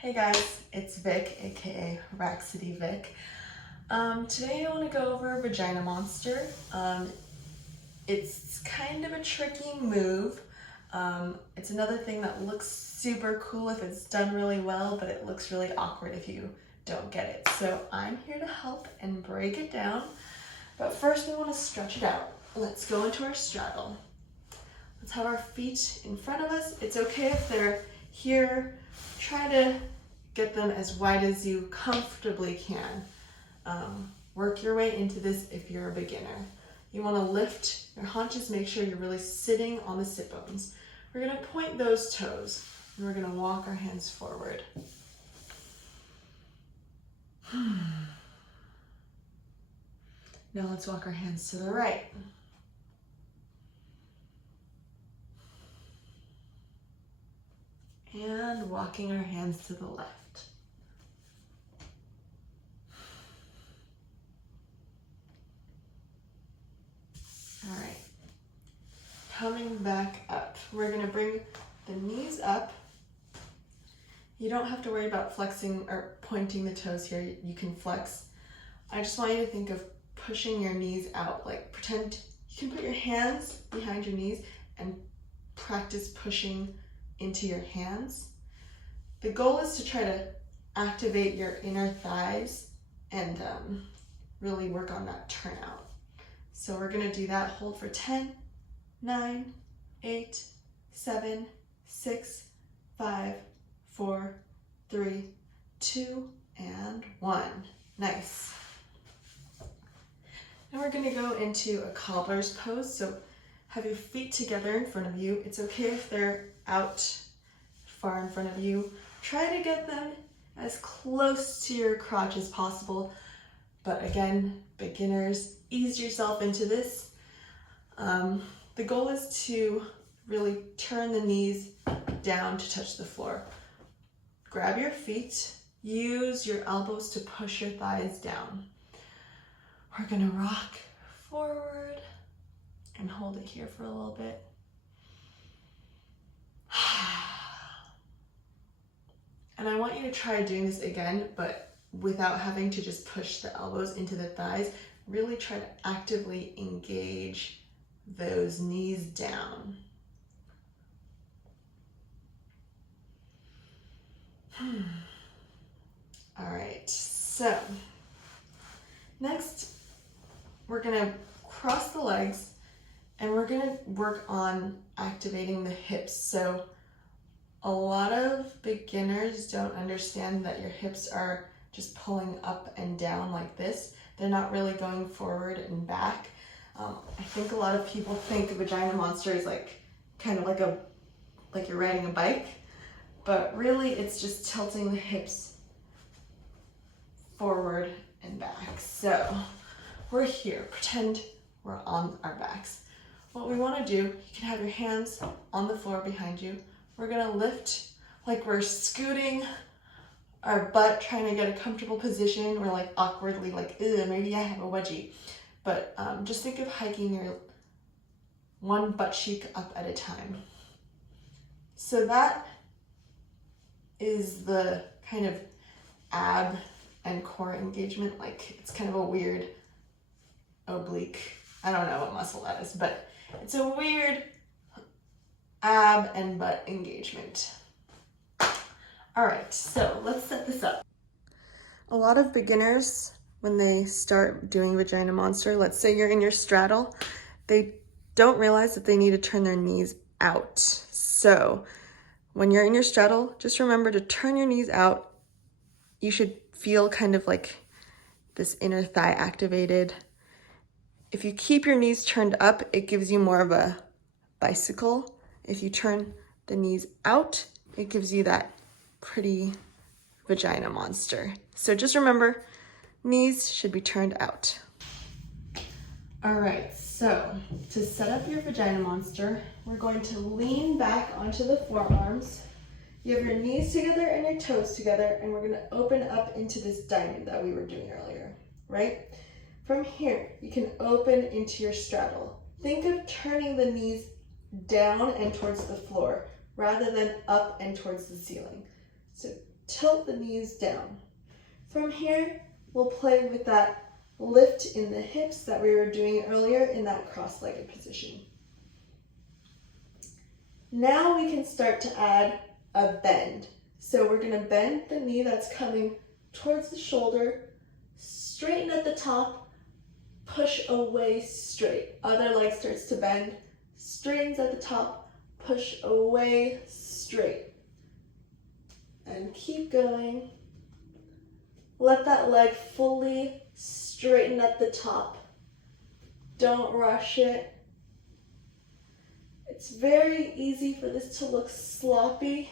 Hey guys, it's Vic, aka Rhapsody Vic. Today I want to go over Vagina Monster. It's kind of a tricky move. It's another thing that looks super cool if it's done really well, but it looks really awkward if you don't get it. So I'm here to help and break it down. But first we want to stretch it out. Let's go into our straddle. Let's have our feet in front of us. It's okay if they're here. Try to get them as wide as you comfortably can. Work your way into this if you're a beginner. You want to lift your haunches, make sure you're really sitting on the sit bones. We're going to point those toes and we're going to walk our hands forward. Now let's walk our hands to the right. And walking our hands to the left. All right, coming back up. We're gonna bring the knees up. You don't have to worry about flexing or pointing the toes here. You can flex. I just want you to think of pushing your knees out. Like pretend you can put your hands behind your knees and practice pushing into your hands. The goal is to try to activate your inner thighs and really work on that turnout. So we're gonna do that. Hold for 10, 9, 8, 7, 6, 5, 4, 3, 2, and 1. Nice. Now we're gonna go into a cobbler's pose. So have your feet together in front of you. It's okay if they're out far in front of you. Try to get them as close to your crotch as possible. But again, beginners, ease yourself into this. The goal is to really turn the knees down to touch the floor. Grab your feet, use your elbows to push your thighs down. We're gonna rock forward and hold it here for a little bit. And I want you to try doing this again, but without having to just push the elbows into the thighs. Really try to actively engage those knees down. All right, so next we're gonna cross the legs and we're gonna work on activating the hips. So a lot of beginners don't understand that your hips are just pulling up and down like this. They're not really going forward and back. I think a lot of people think Vagina Monster is like kind of like you're riding a bike, but really it's just tilting the hips forward and back. So we're here, pretend we're on our backs. What we want to do, you can have your hands on the floor behind you. We're gonna lift like we're scooting our butt, trying to get a comfortable position. We're like awkwardly like, ugh, maybe I have a wedgie. But just think of hiking your one butt cheek up at a time. So that is the kind of ab and core engagement. Like it's kind of a weird oblique, I don't know what muscle that is, but it's a weird ab and butt engagement. All right, so let's set this up. A lot of beginners, when they start doing Vagina Monster, let's say you're in your straddle, they don't realize that they need to turn their knees out. So when you're in your straddle, just remember to turn your knees out. You should feel kind of like this inner thigh activated. If you keep your knees turned up, it gives you more of a bicycle. If you turn the knees out, it gives you that pretty Vagina Monster. So just remember, knees should be turned out. All right, so to set up your Vagina Monster, we're going to lean back onto the forearms. You have your knees together and your toes together, and we're gonna open up into this diamond that we were doing earlier, right? From here, you can open into your straddle. Think of turning the knees down and towards the floor rather than up and towards the ceiling. So tilt the knees down. From here, we'll play with that lift in the hips that we were doing earlier in that cross-legged position. Now we can start to add a bend. So we're going to bend the knee that's coming towards the shoulder, straighten at the top, push away straight. Other leg starts to bend, straightens at the top, push away straight. And keep going. Let that leg fully straighten at the top. Don't rush it. It's very easy for this to look sloppy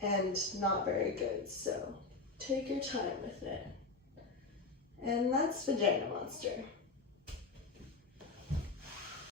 and not very good, so take your time with it. And that's Vagina Monster.